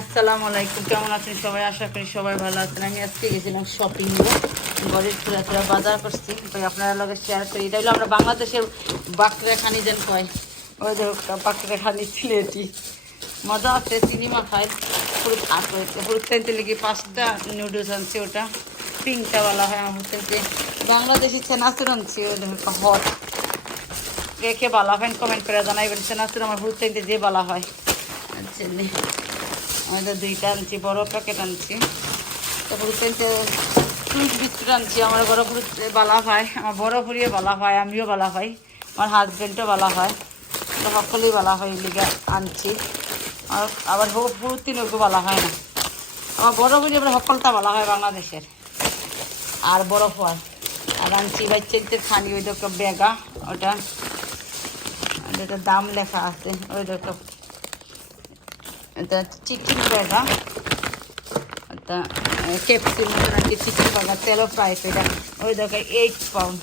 আসসালামু আলাইকুম, কেমন আছেন সবাই? আশা করি সবাই ভালো আছেন। আমি আজকে গেছিলাম শপিং ঘরের থোড়া বাজার করছি, তাই আপনারা লগে শেয়ার করি। এটা হলো আমরা বাংলাদেশের বাঁকড়া খানি যেন কয়, ওই যে বাঁকড়া খানি সিলেটি মজা আছে। সিনেমা খাই ফুরুত আট হয়েছে ফুরুত টাইনতে লেগে 5টা নুডলস আনছি, ওটা পিঙ্কটা বলা হয়। আমার হচ্ছে বাংলাদেশি চেনাচুর আনছি, ওই হট কে বলা হয় কমেন্ট করে জানাইবেন। চেনাচুর আমার ফুরুত টাইনতে যে বলা হয়। আচ্ছা, আমাদের 2টা আনছি, বড় প্যাকেট আনছি। তারপরে ফ্রুট বিস্কুট আনছি। আমার বড় ফ্রুট বলা হয়, আমার বড় ফুরিয়ে বলা হয়, আমিও বলা হয়, আমার হাজব্যান্ডও বলা হয়, সকলেই বলা হয় লিগে আনছি। আর আবার ফ্রুট তিনকে বলা হয় না, আমার বড় ফুরিয়ে আবার সকলটা বলা হয় বাংলাদেশের। আর বড় ফল আর আনছি বাচ্চাদের খানি, ওই দেখো বেগা, ওটা যেটা দাম লেখা আছে, ওই দেখো এটা চিকেন বেগা, এটা ক্যাপসির মতন আর কি, চিকেন বার্গার তেলও ফ্রাই এটা। ওই দেখো 8 পাউন্ড।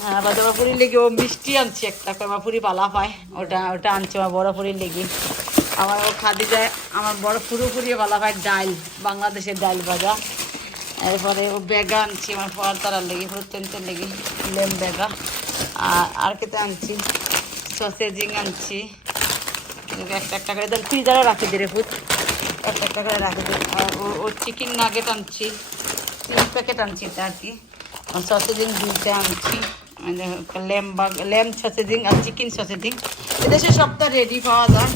হ্যাঁ, আবার জামাপুরি লেগে ও মিষ্টি আনছি একটা, জামাপুরি বালা পায়, ওটা ওটা আনছি আমার বড় পুরি লেগে। আমার ও খাদি যায়, আমার বড় পুরোপুরি বালা পায় ডাল, বাংলাদেশের ডাল ভাজা। এরপরে ও বেগা আনছি আমার পর তারার লেগে, প্রত্যেকের লেগে লেম বেগা। আর কেতে আনছি সসেজিং আনছি, একটা একটা করে দেন ফ্রিজারে রাখি দিই রে ফুট, একটা একটা করে রাখি দিই। আর ও চিকেন নাগেট আনছি, 3 প্যাকেট আনছি এটা আর কি। সসেজিং 2টা আনছি, ল্যাম্প সসেজিং আর চিকেন সসেজিং। এদেশে সবটা রেডি পাওয়া যায়।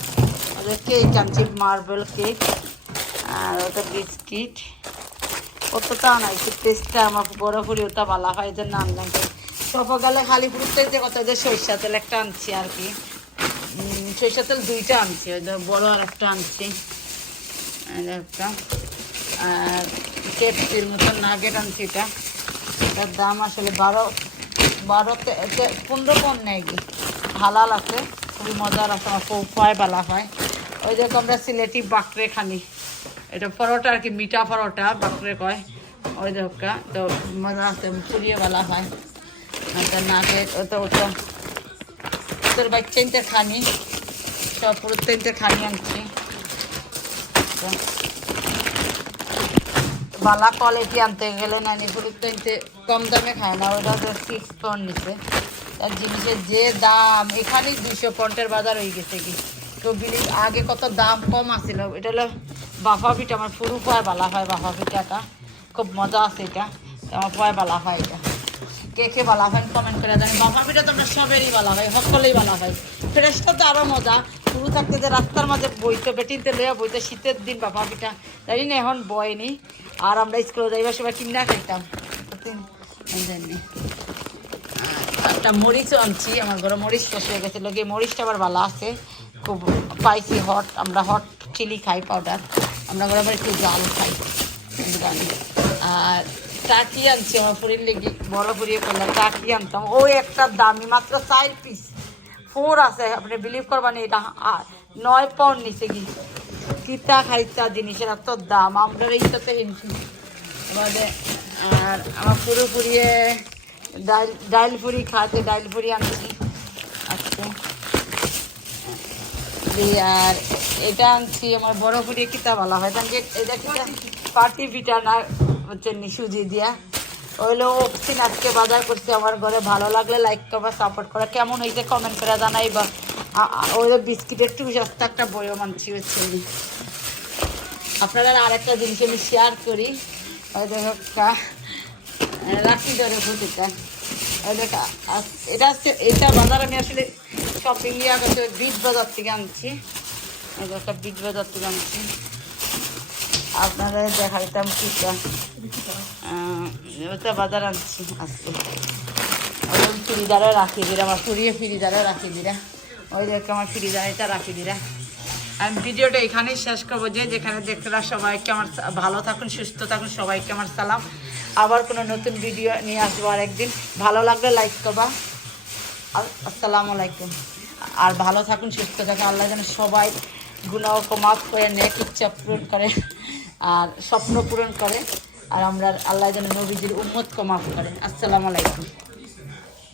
আর কেক আনছি, মার্বেল কেক, আর ওটা বিস্কিট। অতটা নাই, টেস্টটা আমার বড় করে ওটা ভালো হয়, এদের নাম নাই। সকালে খালি ফুটতে যে কত যে সরিষা তেল একটা আনছি আর কি, সরিষা তেল 2টা আনছি, ওই বড় আর একটা আনছি একটা। আর কেপসির মতন নাগেট আনছি, এটার দাম আসলে 15 কম নেই কি, হালাল আছে, খুবই মজার আছে, আমার পায় বালা হয়। ওই দেখো আমরা সিলেটি বাঁকড়ে খানি, এটা পরোটা আর কি, মিঠা পরোটা বাঁকড়ে কয়। ওই দেখা তো মজা আছে, পুড়িয়ে বালা হয়। ওটা নাগেট, ওটা ওটা তোর বাচ্চাইতে খানি, সব প্রত্যেকটা খানি আনছি। বালা কোয়ালিটি আনতে গেলে নানি প্রত্যেকতে কম দামে খায় না, ওটা 6 পাউন্ড নিচ্ছে। তার জিনিসের যে দাম, এখানেই 200 পাউন্ডের বাজার হয়ে গেছে কি। তো বিলিভ আগে কত দাম কম আসছিল। এটা হলো বাফা পিঠা, আমার পুরো পায় বালা হয় বাফা পিঠাটা, খুব মজা আছে এটা, আমার পায় বালা হয়। এটা কে কে বলা হয় কমেন্ট করে জানি। বাফা পিঠা তো আমরা সবেরই বলা হয়, সকলেই বলা হয়। ফ্রেশটা তো আরও মজা, শুরু থাকতে যে রাস্তার মাঝে বইতে বেটিনতে লইয়া বইতে, শীতের দিন বাফা পিঠা জানি না এখন বয়নি। আর আমরা স্কুলে যাইবার সবাই কিনা খাইতাম জানি। একটা মরিচও আনছি, আমার ঘরে মরিচ শেষ হয়ে গেছিলো, গিয়ে মরিচটা আবার ভালো আছে, খুব স্পাইসি হট, আমরা হট চিলি খাই পাউডার, আমরা ঘরে আবার একটু জাল খাই। আর টাকি আনছি আমার পুরীর লেগে, বড় পুরিয়ে করলাম, টাকি আনতাম, ওই একটা দামি মাত্র 4 পিস 4 আছে, আপনি বিলিভ করবেন এটা 9 পাউন্ড নিচে কি। কিতা খাইতা জিনিসের এত দাম, আমরা এইটাতে হিনছি আমাদের। আর আমার পুরো পুরিয়ে ডাইল পুরি খাতে, ডাইল পুরি আনছি আজকে। আর এটা আনছি আমার বড় পুরিয়ে কিতা বলা হয় জানি, এটা কিতা পার্টি পিঠা না হচ্ছে সুজি দিয়া। ওইলো ওপসিন আজকে বাজার করছি আমার ঘরে। ভালো লাগলে লাইক করবা, সাপোর্ট করা, কেমন হয়েছে কমেন্ট করে জানাইবা। ওই বিস্কিটের একটু সস্তা একটা বইও মানছি হচ্ছে। আপনারা আরেকটা জিনিস আমি শেয়ার করি, ওই দেখা রাখি ধরে ফুটিটা, ওই দেখা এটা হচ্ছে, এটা বাজার আমি আসলে শপিং ইয়া করতে বিট বাজার থেকে আনছি, একটা বিট বাজার থেকে আনছি। আপনারা দেখাইতাম কিটা ওটা বাজার আনছি আজকে। ওই ফ্রিজারে রাখি দিরা, আমার পুরিয়ে ফ্রিজারে রাখি দিরা, ওই দেখে আমার ফ্রিজারেটা রাখি দিরা। আমি ভিডিওটা এখানেই শেষ করবো, যে যেখানে দেখরা সবাইকে আমার ভালো থাকুন, সুস্থ থাকুন, সবাইকে আমার সালাম। আবার কোনো নতুন ভিডিও নিয়ে আসবো আর একদিন। ভালো লাগলে লাইক করবা। আসসালামু আলাইকুম। আর ভালো থাকুন, সুস্থ থাকুন, আল্লাহ যেন সবাই গুনাহ মাফ করে, নেক ইচ্ছা পূরণ করে, আর স্বপ্ন পূরণ করে, আর আমরা আল্লাহ যেন নবীজির উম্মতকে মাফ করে। আসসালামু আলাইকুম।